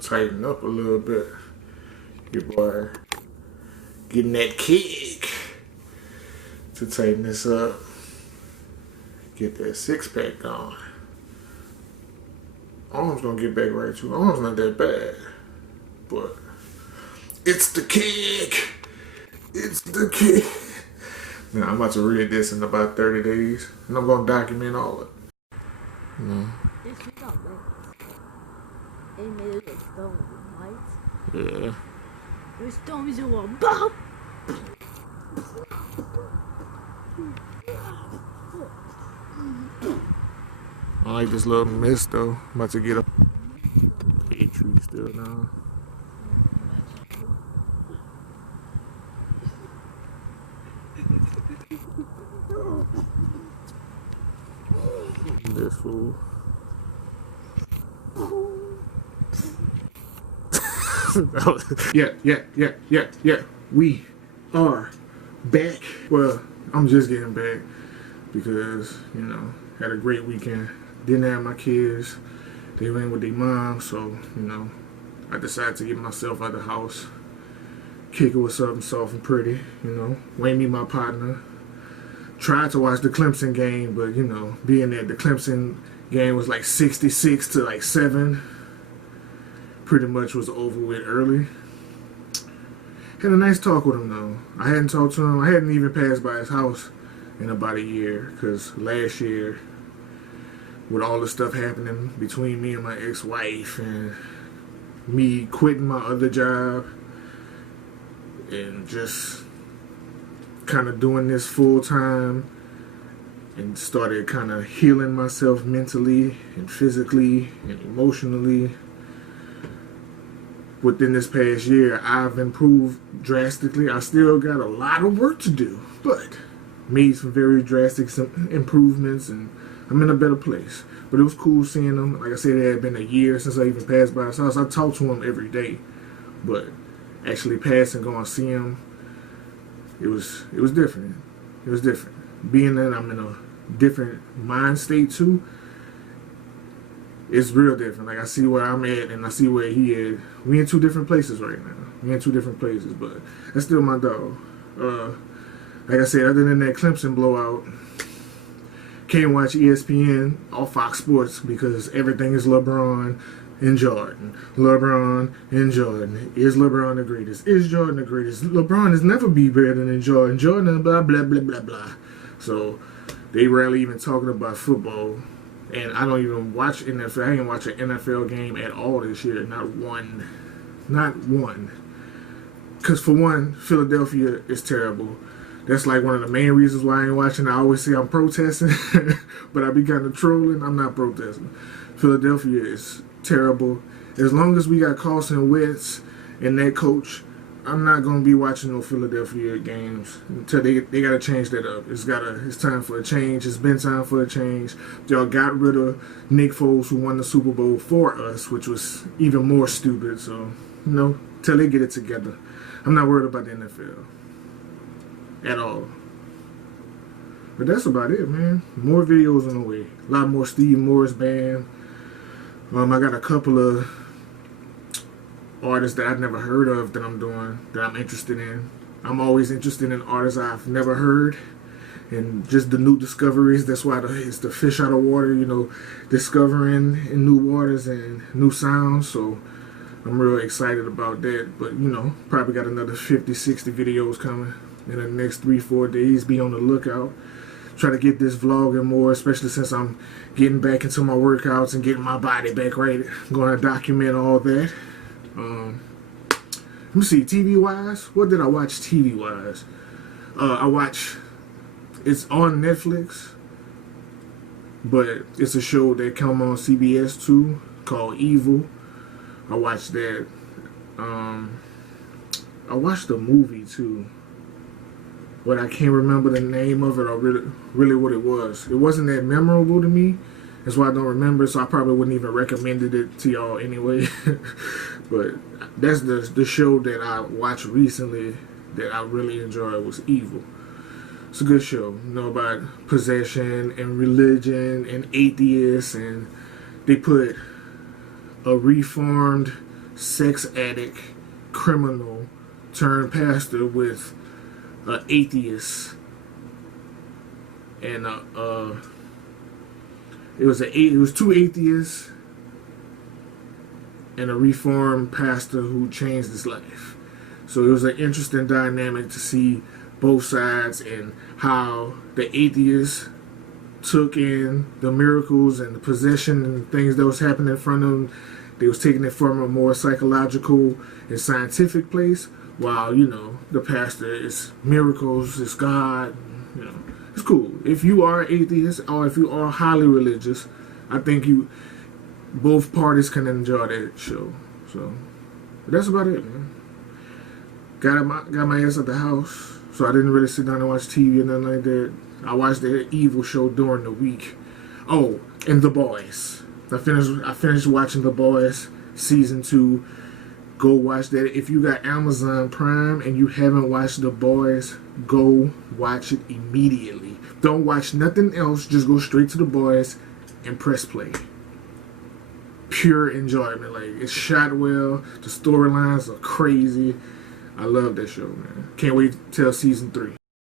tighten up a little bit. Your boy getting that kick to tighten this up. Get that six-pack going. Arm's gonna get back right too. Arm's not that bad. But it's the kick. It's the kick. Now I'm about to read this in about 30 days. And I'm gonna document all of it. No. They made it a stone, right? Yeah. The stone is a bomb. I like this little mist though. I'm about to get a tree still now. This fool. Yeah. We are back. Well, I'm just getting back because, you know, had a great weekend. Didn't have my kids. They went with their mom, so, you know, I decided to get myself out of the house. Kick it with something soft and pretty, you know. Wayne me my partner. Tried to watch the Clemson game, but, you know, being that the Clemson game was like 66 to like 7, pretty much was over with early. Had a nice talk with him, though. I hadn't talked to him. I hadn't even passed by his house in about a year, because last year, with all the stuff happening between me and my ex-wife and me quitting my other job and just kind of doing this full-time and started kind of healing myself mentally and physically and emotionally. Within this past year, I've improved drastically. I still got a lot of work to do, but made some very drastic improvements, and I'm in a better place. But it was cool seeing him. Like I said, it had been a year since I even passed by his house. I talk to him every day, but actually passing, going to see him, it was different. It was different. Being that I'm in a different mind state too, it's real different. Like, I see where I'm at and I see where he is. We in two different places right now. We in two different places, but that's still my dog. Like I said, other than that Clemson blowout, can't watch ESPN or Fox Sports because everything is LeBron and Jordan. LeBron and Jordan. Is LeBron the greatest? Is Jordan the greatest? LeBron has never be better than Jordan. Jordan, blah, blah, blah, blah, blah. So they rarely even talking about football. And I don't even watch NFL. I didn't watch an NFL game at all this year. Not one. Not one. Because for one, Philadelphia is terrible. That's like one of the main reasons why I ain't watching. I always say I'm protesting. But I be kind of trolling. I'm not protesting. Philadelphia is terrible. As long as we got Carson Wentz and that coach, I'm not gonna be watching no Philadelphia games until they gotta change that up. It's time for a change. It's been time for a change. Y'all got rid of Nick Foles, who won the Super Bowl for us, which was even more stupid. So, you know, till they get it together. I'm not worried about the NFL at all. But that's about it, man. More videos on the way. A lot more Steve Morris Band. I got a couple of artists that I've never heard of that I'm doing, that I'm interested in. I'm always interested in artists I've never heard and just the new discoveries. That's why it's the fish out of water, you know, discovering in new waters and new sounds. So I'm real excited about that. But, you know, probably got another 50, 60 videos coming in the next 3-4 days. Be on the lookout. Try to get this vlogging more, especially since I'm getting back into my workouts and getting my body back right. I'm going to document all that. Let me see, TV-wise, what did I watch TV-wise? It's on Netflix, but it's a show that come on CBS too, called Evil. I watched that. I watched the movie too, but I can't remember the name of it or really what it was. It wasn't that memorable to me. That's why I don't remember, so I probably wouldn't even recommended it to y'all anyway. But that's the show that I watched recently that I really enjoyed was Evil. It's a good show, you know, about possession and religion and atheists, and they put a reformed sex addict, criminal, turned pastor with an atheist, and it was two atheists and a reformed pastor who changed his life. So it was an interesting dynamic to see both sides and how the atheists took in the miracles and the possession and things that was happening in front of them. They was taking it from a more psychological and scientific place, while, you know, the pastor is miracles, it's God, you know. It's cool. If you are atheist or if you are highly religious, I think both parties can enjoy that show. So but that's about it, man. Got my ass at the house, so I didn't really sit down and watch TV or nothing like that. I watched the Evil show during the week. Oh, and The Boys. I finished watching The Boys season 2. Go watch that. If you got Amazon Prime and you haven't watched The Boys, go watch it immediately. Don't watch nothing else. Just go straight to The Boys and press play. Pure enjoyment. Like, it's shot well. The storylines are crazy. I love that show, man. Can't wait till season 3.